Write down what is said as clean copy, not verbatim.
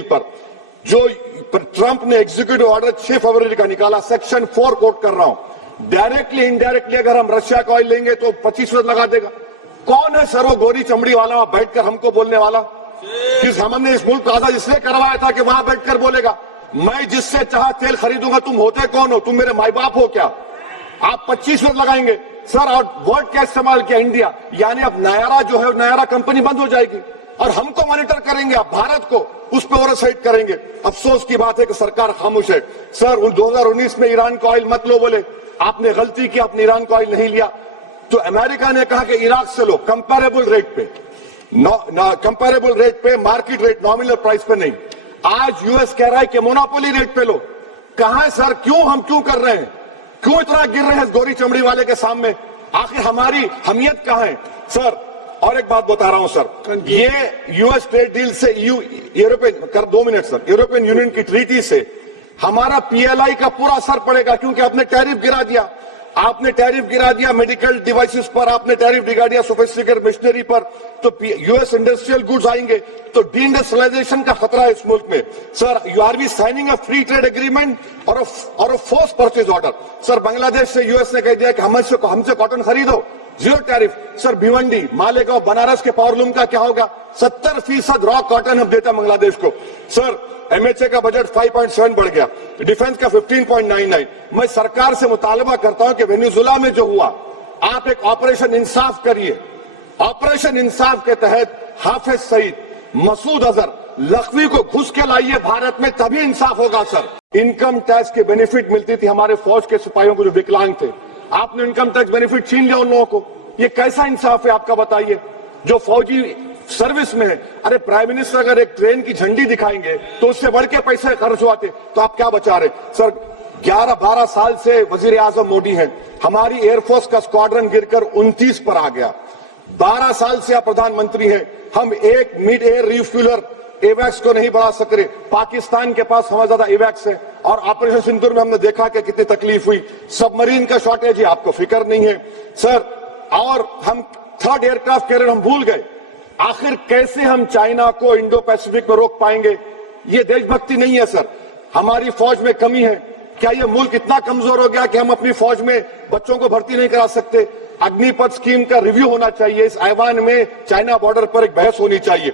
पर जो ट्रंप ने एग्जीक्यूटिव ऑर्डर 6 फरवरी का निकाला, सेक्शन 4 कोट कर रहा हूं, डायरेक्टली इनडायरेक्टली अगर हम रशिया का ऑयल लेंगे तो 25% लगा देगा। कौन है सर वो गोरी चमड़ी वाला वहां बैठकर हमको बोलने वाला? किस हमने इस मुल्क का आजाद इसलिए करवाया था कि वहां बैठकर बोलेगा मैं जिससे चाह तेल खरीदूंगा। तुम होते कौन हो? तुम मेरे माई बाप हो क्या? आप 25% लगाएंगे सर। और वर्ड क्या इस्तेमाल किया? इंडिया, यानी अब नयारा जो है नयारा कंपनी बंद हो जाएगी और हमको मॉनिटर करेंगे, आप भारत को उस पर ओवरसाइट करेंगे। अफसोस की बात है कि सरकार खामोश है। सर 2019 में ईरान का ऑयल मत लो बोले, आपने गलती की, आपने ईरान का ऑयल नहीं लिया। तो अमेरिका ने कहा कि इराक से लो, कंपेरेबल रेट पे, कंपेरेबल रेट पे, मार्केट रेट, नॉमिनल प्राइस पे नहीं। आज यूएस कह रहा है कि मोनोपोली रेट पे लो। कहां है सर? क्यों हम क्यों कर रहे हैं? क्यों इतना गिर रहे हैं गोरी चमड़ी वाले के सामने? आखिर हमारी हमियत कहां है सर? और एक बात बता रहा हूं सर, ये यूएस ट्रेड डील से यूरोपियन कर 2 मिनट सर, यूरोपियन यूनियन की ट्रीटी से हमारा पीएलआई का पूरा असर पड़ेगा, क्योंकि आपने टैरिफ गिरा दिया। आपने टैरिफ गिरा दिया मेडिकल डिवाइसेस पर, आपने टैरिफ गिरा दिया सोफिस्टिकेटेड मशीनरी पर, तो यूएस इंडस्ट्रियल गुड्स आएंगे तो डीइंडस्ट्रियलाइजेशन का खतरा है इस मुल्क में। Sir you are be signing a free trade agreement और a force purchase order. Sir Bangladesh से यूएस ने कह दिया कि हमसे कॉटन खरीदो, 0 टैरिफ। सर भिवंडी, मालेगांव, बनारस के पावरलूम का क्या होगा? 70% रॉ कॉटन हम देता बांग्लादेश को। सर एमएचए का बजट 5.7 बढ़ गया, डिफेंस का 15.99। मैं सरकार से मुतालबा करता हूं कि वेनेजुएला में जो हुआ, आप एक ऑपरेशन इंसाफ करिए। ऑपरेशन इंसाफ के तहत हाफिज सईद, मसूद अजहर, लखवी को घुस के लाइए भारत में, तभी इंसाफ होगा सर। इनकम टैक्स के बेनिफिट मिलती थी हमारे फौज के सिपाहियों को जो विकलांग थे, आपने इनकम टैक्स बेनिफिट छीन लिया उन लोगों को। ये कैसा इंसाफ है आपका? बताइए। जो फौजी सर्विस में है, अरे प्राइम मिनिस्टर अगर एक ट्रेन की झंडी दिखाएंगे तो उससे बढ़ के पैसे खर्च होते, तो आप क्या बचा रहे? सर 11-12 साल से वजीर आजम मोदी हैं, हमारी एयरफोर्स का स्क्वाड्रन गिरकर 29 पर आ गया। 12 साल से आप प्रधानमंत्री हैं, हम एक मिड एयर रिफ्यूलर एवैक्स को नहीं बढ़ा सक रहे। पाकिस्तान के पास हमारे ज्यादा एवैक्स है, और ऑपरेशन सिंदूर में हमने देखा कि कितनी तकलीफ हुई। सबमरीन का शॉर्टेज है, आपको फिक्र नहीं है सर। और हम 3rd एयरक्राफ्ट कैरियर हम भूल गए। आखिर कैसे हम चाइना को इंडो पैसिफिक में रोक पाएंगे? ये देशभक्ति नहीं है सर। हमारी फौज में कमी है। क्या ये मुल्क इतना कमजोर हो गया कि हम अपनी फौज में बच्चों को भर्ती नहीं करा सकते? अग्निपथ स्कीम का रिव्यू होना चाहिए। इस ऐवान में चाइना बॉर्डर पर एक बहस होनी चाहिए।